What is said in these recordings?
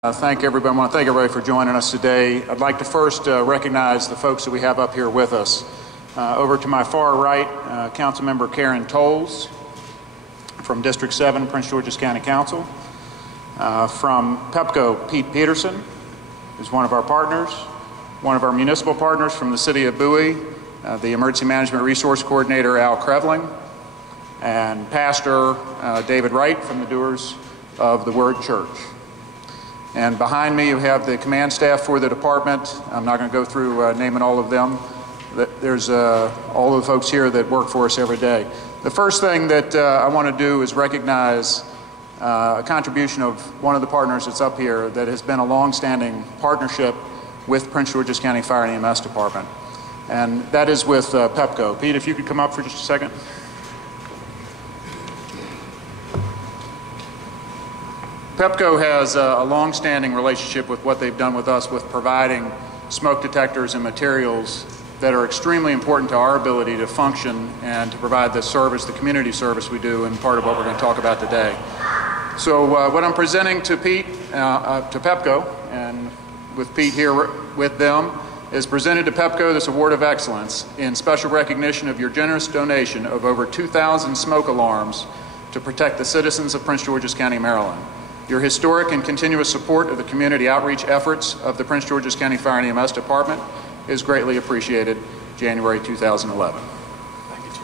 Thank everybody. I want to thank everybody for joining us today. I'd like to first recognize the folks that we have up here with us. Over to my far right, Councilmember Karen Tolles from District 7, Prince George's County Council. From PEPCO, Pete Peterson is one of our partners. One of our municipal partners from the City of Bowie, the Emergency Management Resource Coordinator, Al Krevling, and Pastor David Wright from the Doers of the Word Church. And behind me, you have the command staff for the department. I'm not going to go through naming all of them. There's all of the folks here that work for us every day. The first thing that I want to do is recognize a contribution of one of the partners that's up here that has been a long-standing partnership with Prince George's County Fire and EMS Department. And that is with PEPCO. Pete, if you could come up for just a second. PEPCO has a long-standing relationship with what they've done with us with providing smoke detectors and materials that are extremely important to our ability to function and to provide the service, the community service we do, and part of what we're going to talk about today. So what I'm presenting to Pete, to PEPCO, and with Pete here with them, is presented to PEPCO this Award of Excellence in special recognition of your generous donation of over 2,000 smoke alarms to protect the citizens of Prince George's County, Maryland. Your historic and continuous support of the community outreach efforts of the Prince George's County Fire and EMS Department is greatly appreciated. January 2011. Thank you, Chief.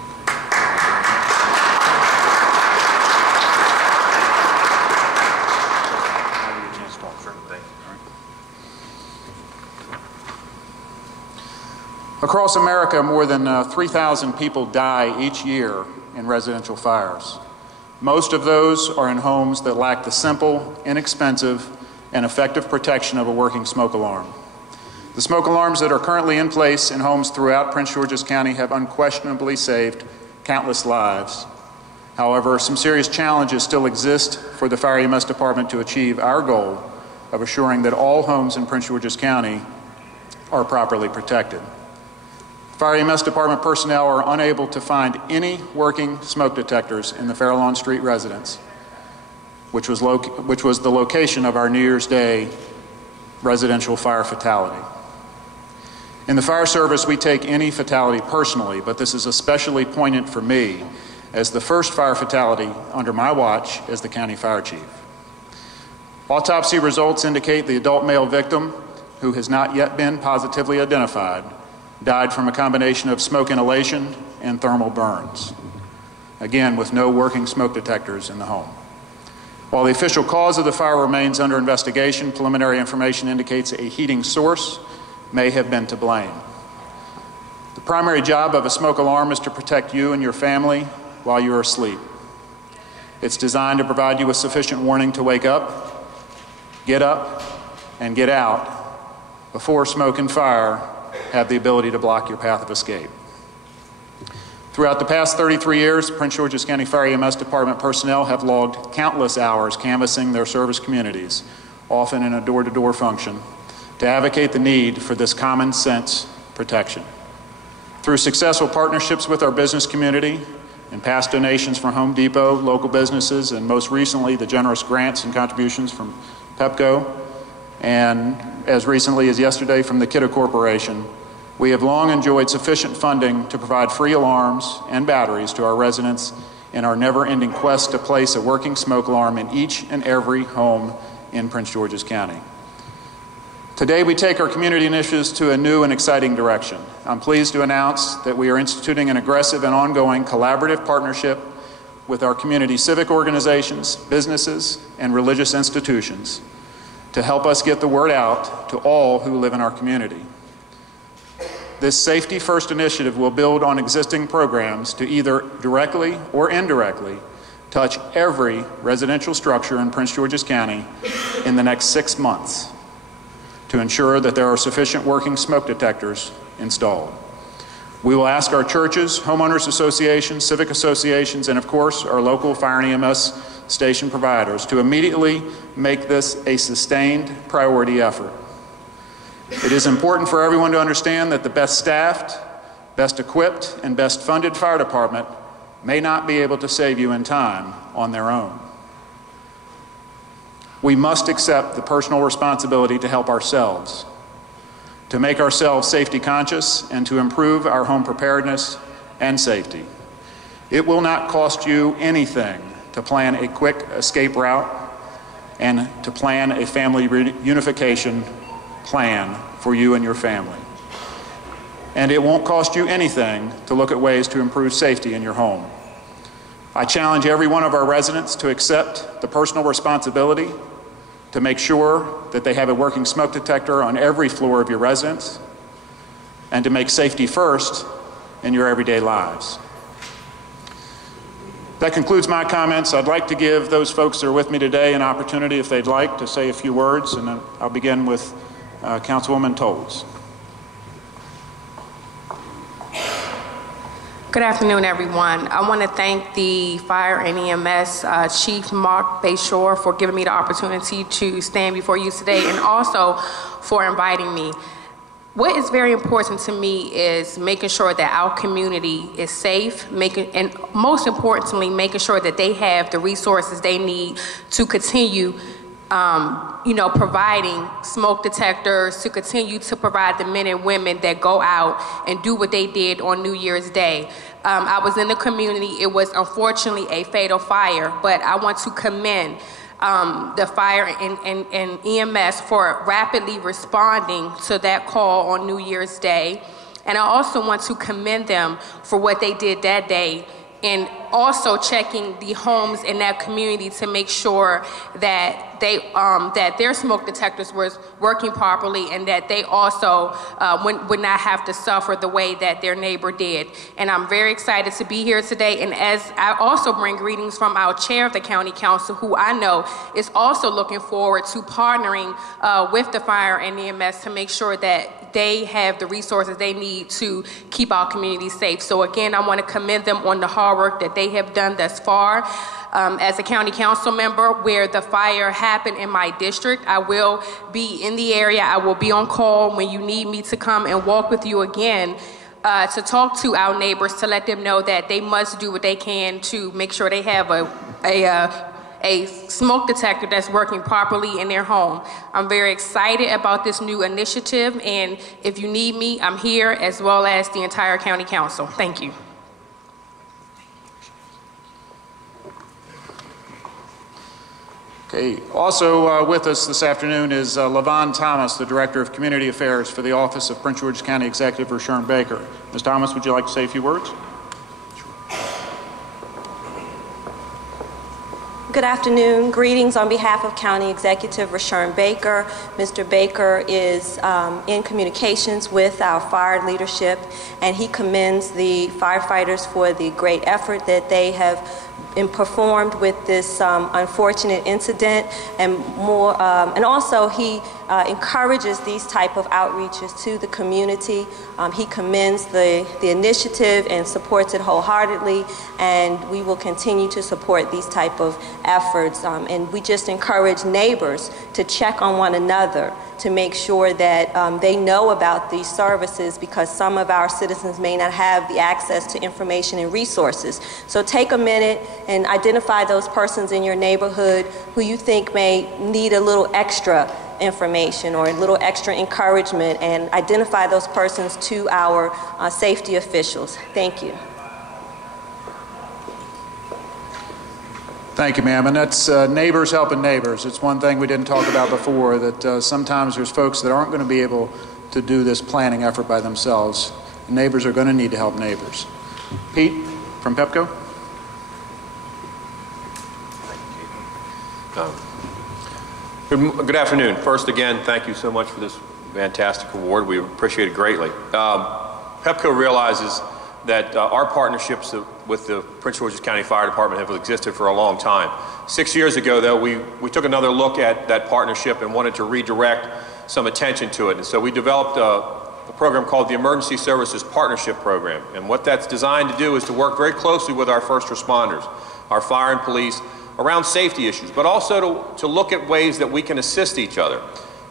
Across America, more than 3,000 people die each year in residential fires. Most of those are in homes that lack the simple, inexpensive, and effective protection of a working smoke alarm. The smoke alarms that are currently in place in homes throughout Prince George's County have unquestionably saved countless lives. However, some serious challenges still exist for the Fire EMS Department to achieve our goal of assuring that all homes in Prince George's County are properly protected. Fire EMS Department personnel are unable to find any working smoke detectors in the Farallon Street residence, which was the location of our New Year's Day residential fire fatality. In the fire service, we take any fatality personally, but this is especially poignant for me as the first fire fatality under my watch as the county fire chief. Autopsy results indicate the adult male victim, who has not yet been positively identified, died from a combination of smoke inhalation and thermal burns, again with no working smoke detectors in the home. While the official cause of the fire remains under investigation, preliminary information indicates a heating source may have been to blame. The primary job of a smoke alarm is to protect you and your family while you are asleep. It's designed to provide you with sufficient warning to wake up, and get out before smoke and fire have the ability to block your path of escape. Throughout the past 33 years, Prince George's County Fire EMS Department personnel have logged countless hours canvassing their service communities, often in a door-to-door function, to advocate the need for this common sense protection. Through successful partnerships with our business community and past donations from Home Depot, local businesses, and most recently the generous grants and contributions from PEPCO, and as recently as yesterday from the Kidder Corporation, we have long enjoyed sufficient funding to provide free alarms and batteries to our residents in our never-ending quest to place a working smoke alarm in each and every home in Prince George's County. Today, we take our community initiatives to a new and exciting direction. I'm pleased to announce that we are instituting an aggressive and ongoing collaborative partnership with our community civic organizations, businesses, and religious institutions to help us get the word out to all who live in our community. This Safety First initiative will build on existing programs to either directly or indirectly touch every residential structure in Prince George's County in the next 6 months to ensure that there are sufficient working smoke detectors installed. We will ask our churches, homeowners associations, civic associations, and of course our local fire and EMS station providers to immediately make this a sustained priority effort. It is important for everyone to understand that the best staffed, best equipped, and best funded fire department may not be able to save you in time on their own. We must accept the personal responsibility to help ourselves, to make ourselves safety conscious, and to improve our home preparedness and safety. It will not cost you anything to plan a quick escape route and to plan a family reunification plan for you and your family. And it won't cost you anything to look at ways to improve safety in your home. I challenge every one of our residents to accept the personal responsibility to make sure that they have a working smoke detector on every floor of your residence and to make safety first in your everyday lives. That concludes my comments. I'd like to give those folks that are with me today an opportunity, if they'd like, to say a few words, and I'll begin with Councilwoman Tolles. Good afternoon, everyone. I want to thank the Fire and EMS Chief Mark Bayshore for giving me the opportunity to stand before you today, and also for inviting me. What is very important to me is making sure that our community is safe, and most importantly, making sure that they have the resources they need to continue providing smoke detectors, to continue to provide the men and women that go out and do what they did on New Year's Day. I was in the community. It was unfortunately a fatal fire, but I want to commend the fire and EMS for rapidly responding to that call on New Year's Day. And I also want to commend them for what they did that day, and also checking the homes in that community to make sure that that their smoke detectors was working properly, and that they also would not have to suffer the way that their neighbor did. And I'm very excited to be here today. And as I also bring greetings from our chair of the county council, who I know is also looking forward to partnering with the fire and EMS to make sure that they have the resources they need to keep our community safe. So again, I want to commend them on the hard work that they have done thus far. As a county council member, where the fire happened in my district, I will be in the area. I will be on call when you need me to come and walk with you again, to talk to our neighbors, to let them know that they must do what they can to make sure they have a smoke detector that's working properly in their home. I'm very excited about this new initiative, and if you need me, I'm here, as well as the entire county council. Thank you. Okay. Also with us this afternoon is LaVon Thomas, the Director of Community Affairs for the Office of Prince George's County Executive Rashern Baker. Ms. Thomas, would you like to say a few words? Good afternoon. Greetings on behalf of County Executive Rashern Baker. Mr. Baker is in communications with our fire leadership, and he commends the firefighters for the great effort that they have performed with this unfortunate incident, and more. And also, he encourages these type of outreaches to the community. He commends the initiative and supports it wholeheartedly, and we will continue to support these type of efforts. And we just encourage neighbors to check on one another to make sure that they know about these services, because some of our citizens may not have the access to information and resources. So take a minute and identify those persons in your neighborhood who you think may need a little extra information or a little extra encouragement, and identify those persons to our safety officials. Thank you. Thank you, ma'am. And that's neighbors helping neighbors. It's one thing we didn't talk about before, that sometimes there's folks that aren't going to be able to do this planning effort by themselves. Neighbors are going to need to help neighbors. Pete from PEPCO. Good afternoon. First, again, thank you so much for this fantastic award. We appreciate it greatly. PEPCO realizes that our partnerships with the Prince George's County Fire Department have existed for a long time. 6 years ago, though, we took another look at that partnership and wanted to redirect some attention to it. And so we developed a program called the Emergency Services Partnership Program. And what that's designed to do is to work very closely with our first responders, our fire and police, around safety issues, but also to look at ways that we can assist each other.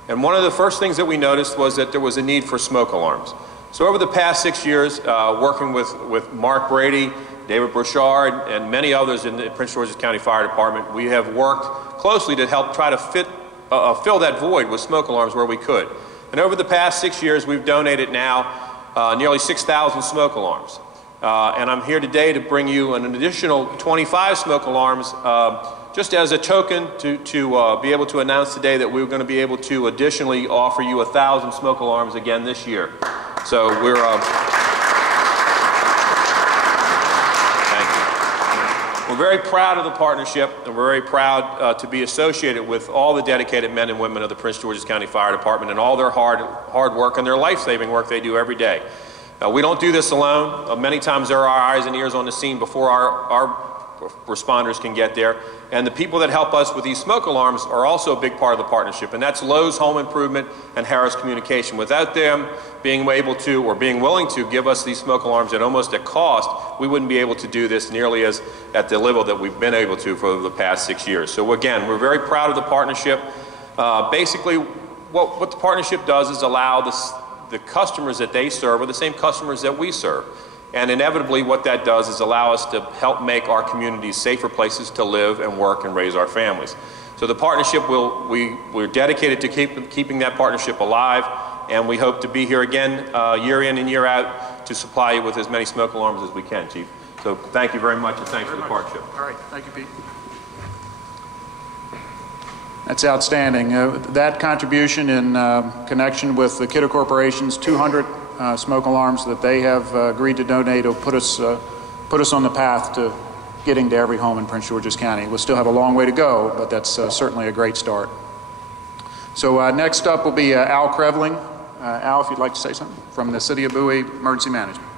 And one of the first things that we noticed was that there was a need for smoke alarms. So over the past 6 years, working with Mark Brady, David Brochard, and many others in the Prince George's County Fire Department, we have worked closely to help try to fill that void with smoke alarms where we could. And over the past 6 years, we've donated now nearly 6,000 smoke alarms. And I'm here today to bring you an additional 25 smoke alarms just as a token to be able to announce today that we're going to be able to additionally offer you 1,000 smoke alarms again this year. So we're... We're very proud of the partnership, and we're very proud to be associated with all the dedicated men and women of the Prince George's County Fire Department and all their hard work and their life-saving work they do every day. We don't do this alone. Many times there are eyes and ears on the scene before our responders can get there. And the people that help us with these smoke alarms are also a big part of the partnership, and that's Lowe's Home Improvement and Harris Communication. Without them being able to or being willing to give us these smoke alarms at almost at cost, we wouldn't be able to do this nearly as at the level that we've been able to for the past 6 years. So again, we're very proud of the partnership. Basically, what the partnership does is allow the customers that they serve are the same customers that we serve. And inevitably what that does is allow us to help make our communities safer places to live and work and raise our families. So the partnership, we're dedicated to keeping that partnership alive, and we hope to be here again year in and year out to supply you with as many smoke alarms as we can, Chief. So thank you very much, and thanks for the partnership. All right, thank you, Pete. That's outstanding. That contribution in connection with the Kidder Corporation's 200 smoke alarms that they have agreed to donate will put us on the path to getting to every home in Prince George's County. We'll still have a long way to go, but that's certainly a great start. So next up will be Al Krevling. Al, if you'd like to say something, from the City of Bowie Emergency Management.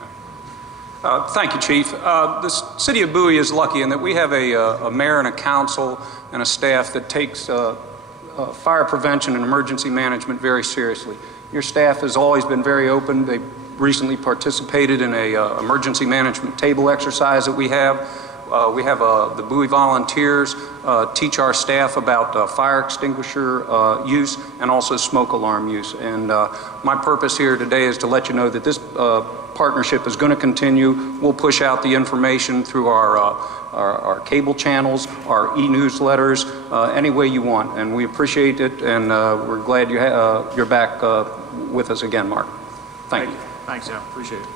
Thank you, Chief. The City of Bowie is lucky in that we have a mayor and a council and a staff that takes fire prevention and emergency management very seriously. Your staff has always been very open. They recently participated in a emergency management table exercise that we have. The Bowie volunteers teach our staff about fire extinguisher use and also smoke alarm use. And my purpose here today is to let you know that this partnership is going to continue. We'll push out the information through our cable channels, our e-newsletters, any way you want. And we appreciate it, and we're glad you're back with us again, Mark. Thank you. Thanks, Al. Appreciate it.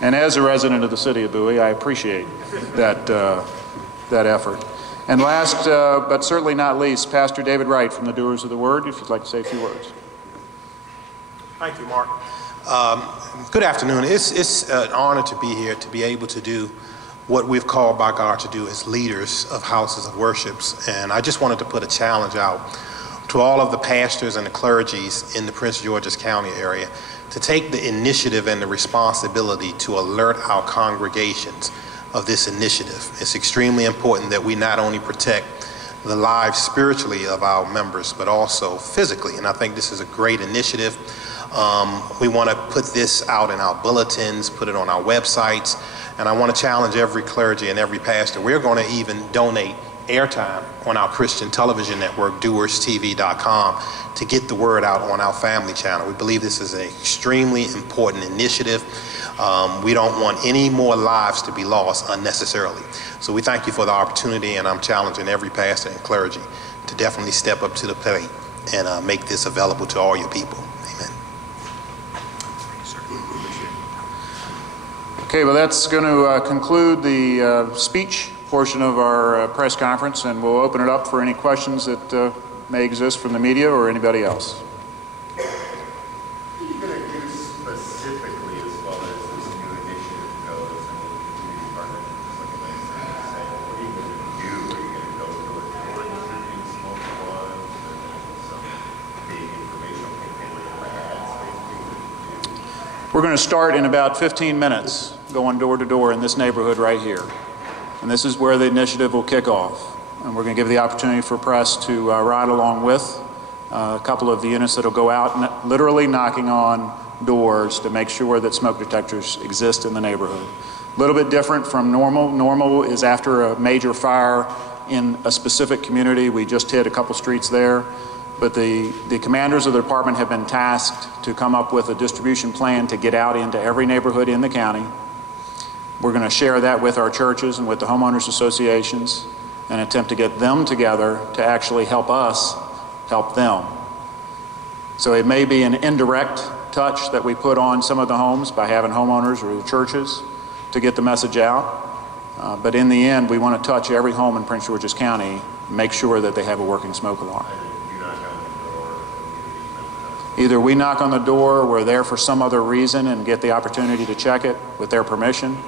And as a resident of the City of Bowie, I appreciate that effort. And last, but certainly not least, Pastor David Wright from the Doers of the Word, if you'd like to say a few words. Thank you, Mark. Good afternoon. It's an honor to be here, to be able to do what we've called by God to do as leaders of houses of worships. And I just wanted to put a challenge out to all of the pastors and the clergies in the Prince George's County area to take the initiative and the responsibility to alert our congregations of this initiative. It's extremely important that we not only protect the lives spiritually of our members, but also physically. And I think this is a great initiative. We want to put this out in our bulletins, put it on our websites, and I want to challenge every clergy and every pastor. We're going to even donate airtime on our Christian television network, doerstv.com, to get the word out on our family channel. We believe this is an extremely important initiative. We don't want any more lives to be lost unnecessarily. So we thank you for the opportunity, and I'm challenging every pastor and clergy to definitely step up to the plate and make this available to all your people. Amen. Okay, well, that's going to conclude the speech portion of our press conference, and we'll open it up for any questions that may exist from the media or anybody else. What are you going to do specifically as far as this new initiative goes and the community partnerships, like Lance saying, what are you going to do? Are you going to go door to door distributing smoke alarms and some big informational campaign with ads? We're going to start in about 15 minutes going door to door in this neighborhood right here. And this is where the initiative will kick off. And we're going to give the opportunity for press to ride along with a couple of the units that will go out literally knocking on doors to make sure that smoke detectors exist in the neighborhood. A little bit different from normal. Normal is after a major fire in a specific community. We just hit a couple streets there. But the commanders of the department have been tasked to come up with a distribution plan to get out into every neighborhood in the county. We're going to share that with our churches and with the homeowners associations. and attempt to get them together to actually help us help them. So it may be an indirect touch that we put on some of the homes by having homeowners or the churches to get the message out. But in the end, we want to touch every home in Prince George's County, make sure that they have a working smoke alarm. Either we knock on the door, we're there for some other reason and get the opportunity to check it with their permission,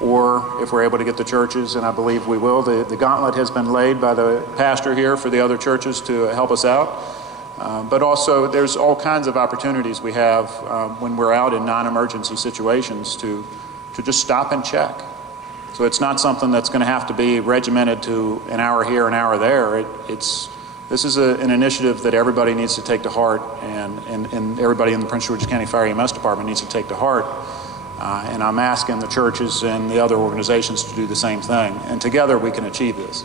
or if we're able to get the churches, and I believe we will, the gauntlet has been laid by the pastor here for the other churches to help us out. But also, there's all kinds of opportunities we have when we're out in non-emergency situations to just stop and check. So it's not something that's going to have to be regimented to an hour here, an hour there. This is an initiative that everybody needs to take to heart, and everybody in the Prince George's County Fire EMS Department needs to take to heart. And I'm asking the churches and the other organizations to do the same thing. And together we can achieve this.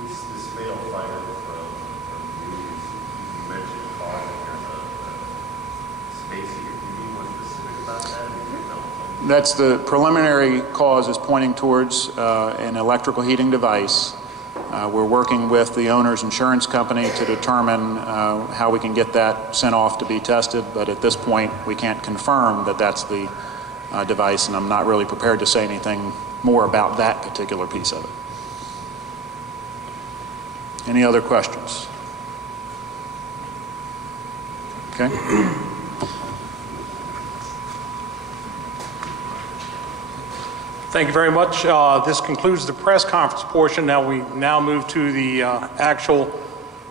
This male fighter from you mentioned a car that there's a space here. Can you be more specific about that? That's the preliminary cause is pointing towards an electrical heating device. We're working with the owner's insurance company to determine how we can get that sent off to be tested, but at this point we can't confirm that that's the device, and I'm not really prepared to say anything more about that particular piece of it. Any other questions? Okay. Thank you very much. This concludes the press conference portion. We now move to the actual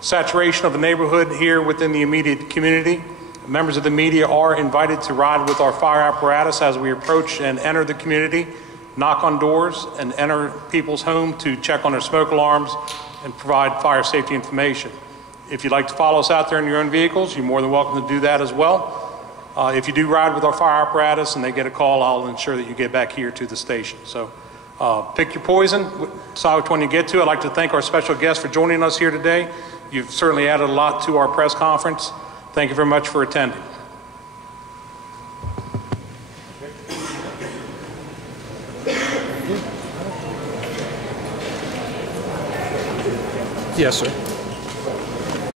saturation of the neighborhood here within the immediate community. Members of the media are invited to ride with our fire apparatus as we approach and enter the community, knock on doors, and enter people's home to check on their smoke alarms and provide fire safety information. If you'd like to follow us out there in your own vehicles, you're more than welcome to do that as well. If you do ride with our fire apparatus and they get a call, I'll ensure that you get back here to the station. So pick your poison, decide which one you get to. I'd like to thank our special guests for joining us here today. You've certainly added a lot to our press conference. Thank you very much for attending. Yes, sir.